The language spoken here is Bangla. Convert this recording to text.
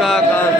টাকা